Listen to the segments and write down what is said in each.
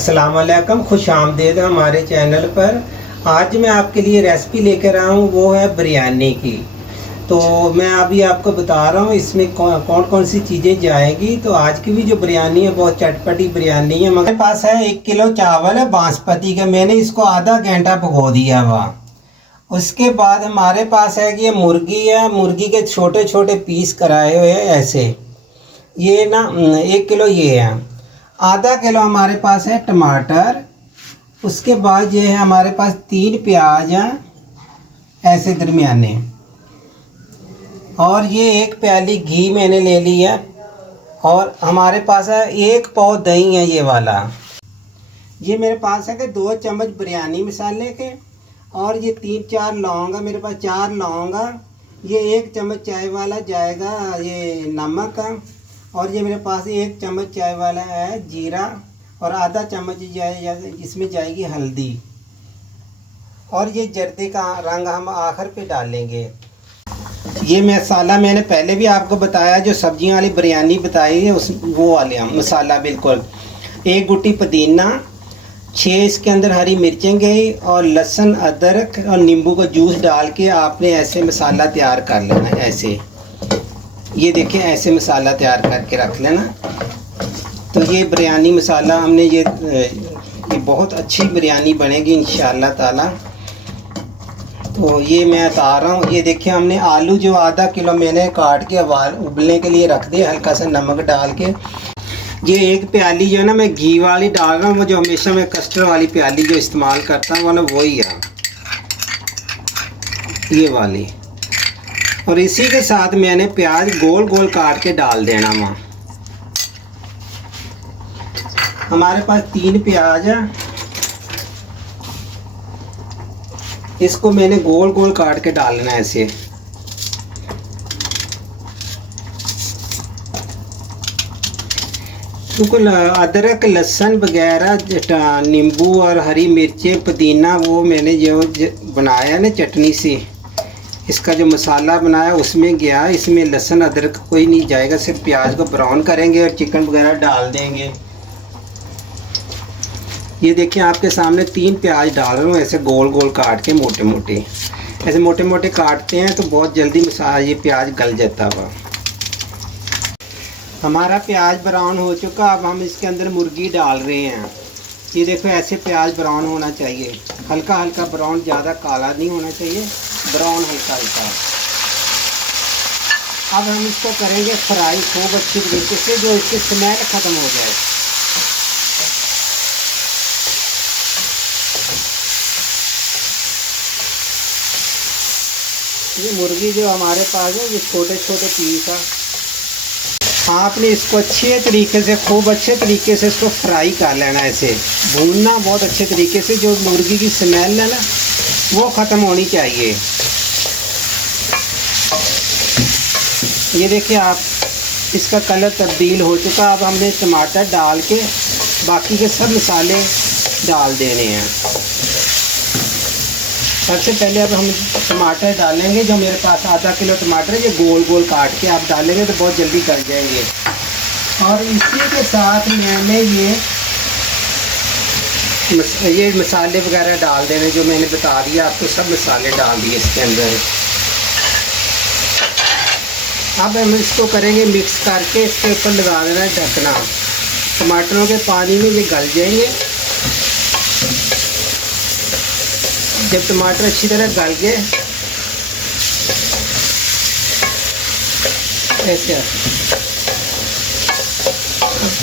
अस्सलाम वालेकुम, खुश आमदीद हमारे चैनल पर। आज मैं आपके लिए रेसिपी लेकर आया हूँ, वो है बिरयानी की। तो मैं अभी आपको बता रहा हूँ इसमें कौन कौन सी चीज़ें जाएगी। तो आज की भी जो बिरयानी है बहुत चटपटी बिरयानी है। मेरे पास है 1 किलो चावल है बासमती का, मैंने इसको आधा घंटा भिगो दिया हुआ। उसके बाद हमारे पास है कि ये मुर्गी है, मुर्गी के छोटे छोटे पीस कराए हुए हैं ऐसे। ये ना 1 किलो ये है। आधा किलो हमारे पास है टमाटर। उसके बाद ये है हमारे पास 3 प्याज हैं ऐसे दरमियाने। और ये 1 प्याली घी मैंने ले ली है। और हमारे पास है 1 पाव दही है ये वाला। ये मेरे पास है कि 2 चम्मच बिरयानी मसाले के। और ये 3-4 लौंग है, मेरे पास 4 लौंग है। ये 1 चम्मच चाय वाला जाएगा ये नमक है। और ये मेरे पास 1 चम्मच चाय वाला है जीरा। और आधा चम्मच इसमें जाएगी हल्दी। और ये जर्दे का रंग हम आखिर पे डालेंगे। ये मसाला मैंने पहले भी आपको बताया, जो सब्जियों वाली बिरयानी बताई है उस वो वाले मसाला बिल्कुल। 1 गुट्टी पुदीना, 6 इसके अंदर हरी मिर्चें गई, और लहसुन अदरक और नींबू का जूस डाल के आपने ऐसे मसाला तैयार कर लेना है ऐसे। ये देखिए ऐसे मसाला तैयार करके रख लेना। तो ये बिरयानी मसाला हमने ये बहुत अच्छी बिरयानी बनेगी इंशाअल्लाह ताला। तो ये मैं बता रहा हूँ। ये देखिए हमने आलू जो आधा किलो मैंने काट के उबलने के लिए रख दिया हल्का सा नमक डाल के। ये 1 प्याली जो है ना मैं घी वाली डाल रहा हूँ, वो जो हमेशा मैं कस्टर्ड वाली प्याली जो इस्तेमाल करता हूँ वो ना वही है ये वाली। और इसी के साथ मैंने प्याज गोल गोल काट के डाल देना वहाँ। हमारे पास 3 प्याज है, इसको मैंने गोल गोल काट के डालना है ऐसे। बिल्कुल अदरक लहसुन वगैरह नींबू और हरी मिर्चें पुदीना वो मैंने जो बनाया ना चटनी से, इसका जो मसाला बनाया उसमें गया। इसमें लहसुन अदरक कोई नहीं जाएगा, सिर्फ प्याज को ब्राउन करेंगे और चिकन वगैरह डाल देंगे। ये देखिए आपके सामने 3 प्याज डाल रहा हूँ ऐसे गोल गोल काट के, मोटे मोटे ऐसे मोटे मोटे काटते हैं तो बहुत जल्दी मसाला ये प्याज गल जाता हुआ। हमारा प्याज ब्राउन हो चुका, अब हम इसके अंदर मुर्गी डाल रहे हैं। ये देखो ऐसे प्याज ब्राउन होना चाहिए, हल्का हल्का ब्राउन, ज़्यादा काला नहीं होना चाहिए, ब्राउन हल्का हल्का। अब हम इसको करेंगे फ्राई खूब अच्छी तरीके से, जो इसकी स्मेल ख़त्म हो जाए। ये मुर्गी जो हमारे पास है ये छोटे छोटे पीस है। आपने इसको अच्छे तरीके से खूब अच्छे तरीके से इसको फ्राई कर लेना, ऐसे भूनना बहुत अच्छे तरीके से। जो मुर्गी की स्मेल है ना वो ख़त्म होनी चाहिए। ये देखिए आप इसका कलर तब्दील हो चुका। अब हमने टमाटर डाल के बाकी के सब मसाले डाल देने हैं। सबसे पहले अब हम टमाटर डालेंगे। जो मेरे पास आधा किलो टमाटर है ये गोल गोल काट के आप डालेंगे तो बहुत जल्दी गल जाएंगे। और इसी के साथ मैंने ये मसाले वगैरह डाल देने जो मैंने बता दिया आपको, सब मसाले डाल दिए इसके अंदर। अब हम इसको करेंगे मिक्स करके, इसके ऊपर लगा देना है ढकना। टमाटरों के पानी में ये गल जाएंगे। जब टमाटर अच्छी तरह गल गए ऐसे, अब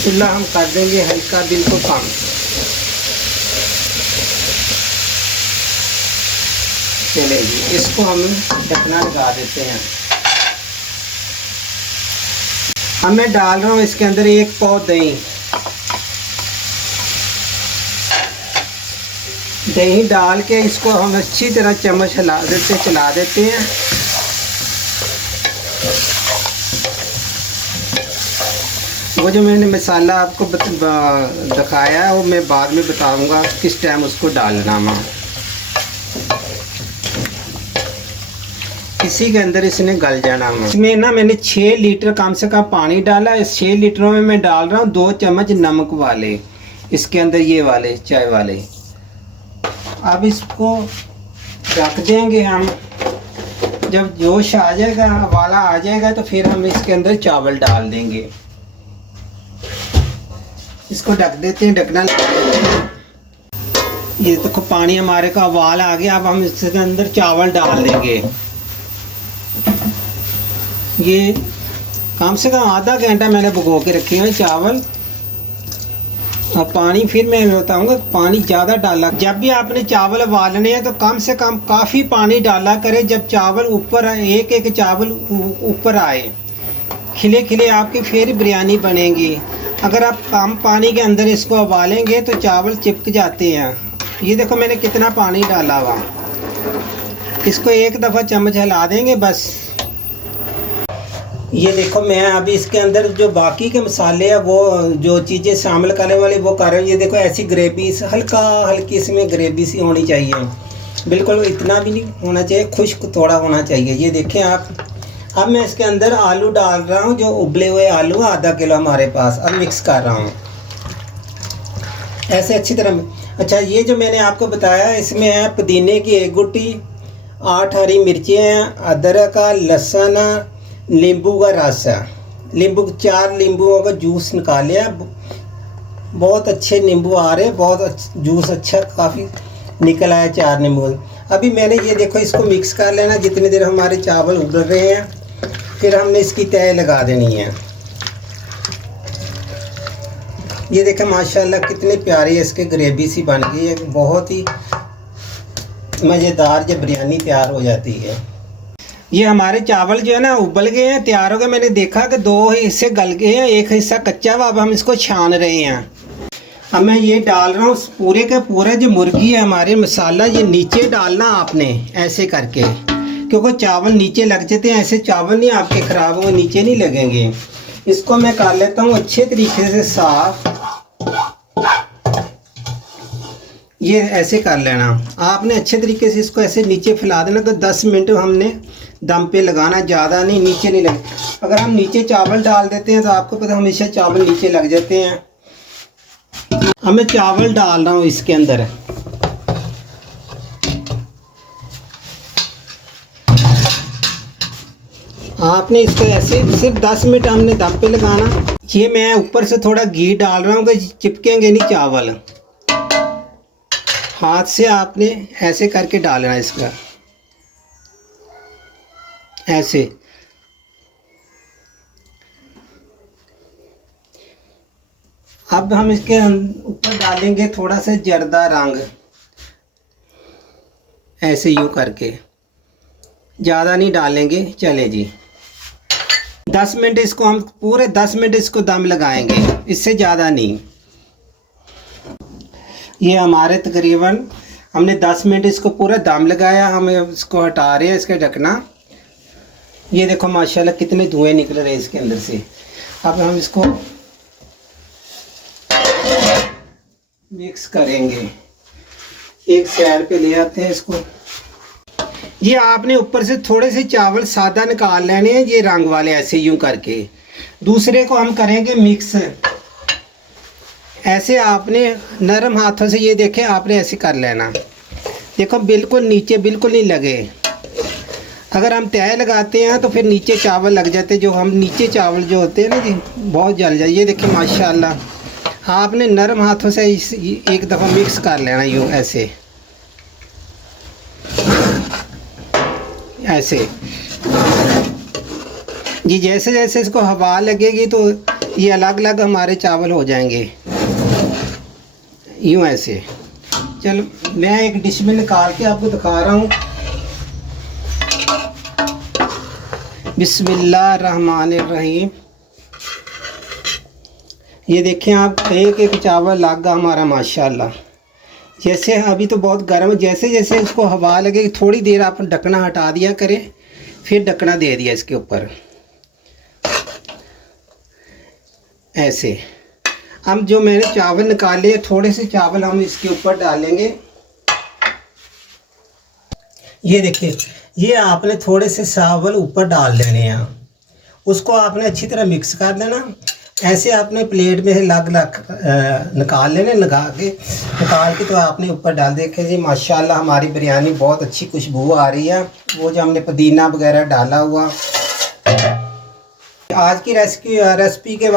चूल्हा हम कर देंगे हल्का बिल्कुल कम। चलेगी, इसको हम ढकना लगा देते हैं। अब मैं डाल रहा हूँ इसके अंदर 1 पाव दही। दही डाल के इसको हम अच्छी तरह चम्मच चला देते हैं। वो जो मैंने मसाला आपको दिखाया है वो मैं बाद में बताऊंगा किस टाइम उसको डालना है। इसी के अंदर इसने गल जाना है। इसमें ना मैंने 6 लीटर कम से कम पानी डाला। इस 6 लीटरों में मैं डाल रहा हूँ 2 चम्मच नमक वाले। इसके अंदर ये वाले चाय वाले। अब इसको रख देंगे हम। जब जोश आ जाएगा, वाला आ जाएगा, तो फिर हम इसके अंदर चावल डाल देंगे। इसको ढक देते हैं, ढकना। ये देखो पानी हमारे का उबाल आ गया। अब हम इसके अंदर चावल डाल देंगे। ये कम से कम आधा घंटा मैंने भिगो के रखे हैं चावल। और पानी फिर मैं बताऊंगा, पानी ज़्यादा डाला। जब भी आपने चावल उबालने हैं तो कम से कम काफ़ी पानी डाला करें। जब चावल ऊपर एक एक चावल ऊपर आए खिले खिले, आपकी फिर बिरयानी बनेगी। अगर आप कम पानी के अंदर इसको उबालेंगे तो चावल चिपक जाते हैं। ये देखो मैंने कितना पानी डाला हुआ। इसको एक दफ़ा चम्मच हिला देंगे बस। ये देखो मैं अभी इसके अंदर जो बाकी के मसाले हैं, वो जो चीज़ें शामिल करने वाली वो कर रहे हैं। ये देखो ऐसी ग्रेवी, हल्की इसमें ग्रेवी सी होनी चाहिए। बिल्कुल इतना भी नहीं होना चाहिए, खुश्क थोड़ा होना चाहिए। ये देखें आप। अब मैं इसके अंदर आलू डाल रहा हूँ, जो उबले हुए आलू आधा किलो हमारे पास। अब मिक्स कर रहा हूँ ऐसे अच्छी तरह। अच्छा, ये जो मैंने आपको बताया, इसमें है पुदीने की 1 गुट्टी, 8 हरी मिर्चें हैं, अदरक का, लहसुन, नींबू का रस है। 4 नींबुओं का जूस निकालिया। बहुत अच्छे नींबू आ रहे, बहुत जूस अच्छा काफ़ी निकल आया 4 नींबू। अभी मैंने ये देखो इसको मिक्स कर लेना जितनी देर हमारे चावल उबल रहे हैं। फिर हमने इसकी तय लगा देनी है। ये देखें माशाल्लाह कितनी प्यारी इसकी ग्रेवी सी बन गई है। बहुत ही मज़ेदार जब बिरयानी तैयार हो जाती है। ये हमारे चावल जो है ना उबल गए हैं, तैयार हो गए। मैंने देखा कि 2 हिस्से गल गए हैं, 1 हिस्सा कच्चा हुआ। अब हम इसको छान रहे हैं। अब मैं ये डाल रहा हूँ पूरे का पूरा जो मुर्गी है हमारे मसाला, ये नीचे डालना आपने ऐसे करके, क्योंकि चावल नीचे लग जाते हैं। ऐसे चावल नहीं आपके ख़राब होंगे, नीचे नहीं लगेंगे। इसको मैं कर लेता हूँ अच्छे तरीके से साफ़। ये ऐसे कर लेना आपने अच्छे तरीके से। इसको ऐसे नीचे फैला देना। तो 10 मिनट हमने दम पे लगाना, ज़्यादा नहीं, नीचे नहीं लगे। अगर हम नीचे चावल डाल देते हैं तो आपको पता हमेशा चावल नीचे लग जाते हैं। अब मैं चावल डाल रहा हूँ इसके अंदर। आपने इसको ऐसे सिर्फ 10 मिनट हमने दम पे लगाना। ये मैं ऊपर से थोड़ा घी डाल रहा हूँ कि चिपकेंगे नहीं चावल। हाथ से आपने ऐसे करके डालना इसका, ऐसे। अब हम इसके ऊपर डालेंगे थोड़ा सा जर्दा रंग, ऐसे यूँ करके। ज़्यादा नहीं डालेंगे, चले जी। 10 मिनट इसको हम पूरे 10 मिनट इसको दम लगाएंगे, इससे ज़्यादा नहीं। ये हमारे तकरीबन हमने 10 मिनट इसको पूरा दम लगाया। हम इसको हटा रहे हैं, इसका ढकना। ये देखो माशाल्लाह कितने धुएं निकल रहे हैं इसके अंदर से। अब हम इसको मिक्स करेंगे। एक साइड पे ले आते हैं इसको। ये आपने ऊपर से थोड़े से चावल सादा निकाल लेने हैं, ये रंग वाले, ऐसे यूं करके। दूसरे को हम करेंगे मिक्स। ऐसे आपने नरम हाथों से, ये देखें, आपने ऐसे कर लेना। देखो बिल्कुल नीचे बिल्कुल नहीं लगे। अगर हम तय लगाते हैं तो फिर नीचे चावल लग जाते, जो हम नीचे चावल जो होते हैं ना जी, बहुत जल जाए। ये देखिए माशाल्लाह आपने नरम हाथों से एक दफ़ा मिक्स कर लेना, यूँ ऐसे ऐसे। जी जैसे जैसे इसको हवा लगेगी तो ये अलग अलग हमारे चावल हो जाएंगे, यूँ ऐसे। चलो मैं एक डिश में निकाल के आपको दिखा रहा हूँ। बिस्मिल्लाहिर्रहमानिर्रहीम। ये देखें आप, एक एक चावल लग गया हमारा माशाल्लाह। जैसे अभी तो बहुत गर्म है, जैसे जैसे इसको हवा लगेगी थोड़ी देर आप ढकना हटा दिया करें, फिर ढकना दे दिया इसके ऊपर, ऐसे। हम जो मैंने चावल निकाले, थोड़े से चावल हम इसके ऊपर डालेंगे। ये देखिए, ये आपने थोड़े से चावल ऊपर डाल देने हैं। उसको आपने अच्छी तरह मिक्स कर देना। ऐसे आपने प्लेट में से लग लग निकाल लेने, निकाल के तो आपने ऊपर डाल देखे जी। माशाल्लाह हमारी बिरयानी बहुत अच्छी खुशबू आ रही है, वो जो हमने पुदीना वगैरह डाला हुआ। आज की रेसिपी के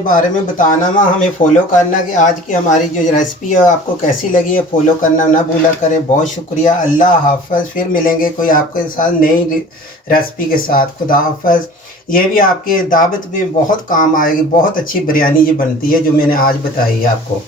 बारे में बताना वा, हमें फॉलो करना कि आज की हमारी जो रेसिपी है आपको कैसी लगी है, फॉलो करना ना भूला करें। बहुत शुक्रिया। अल्लाह हाफ़िज़। फिर मिलेंगे कोई आपके साथ नई रेसिपी के साथ। खुदा हाफ़िज़। ये भी आपके दावत में बहुत काम आएगी। बहुत अच्छी बिरयानी ये बनती है जो मैंने आज बताई है आपको।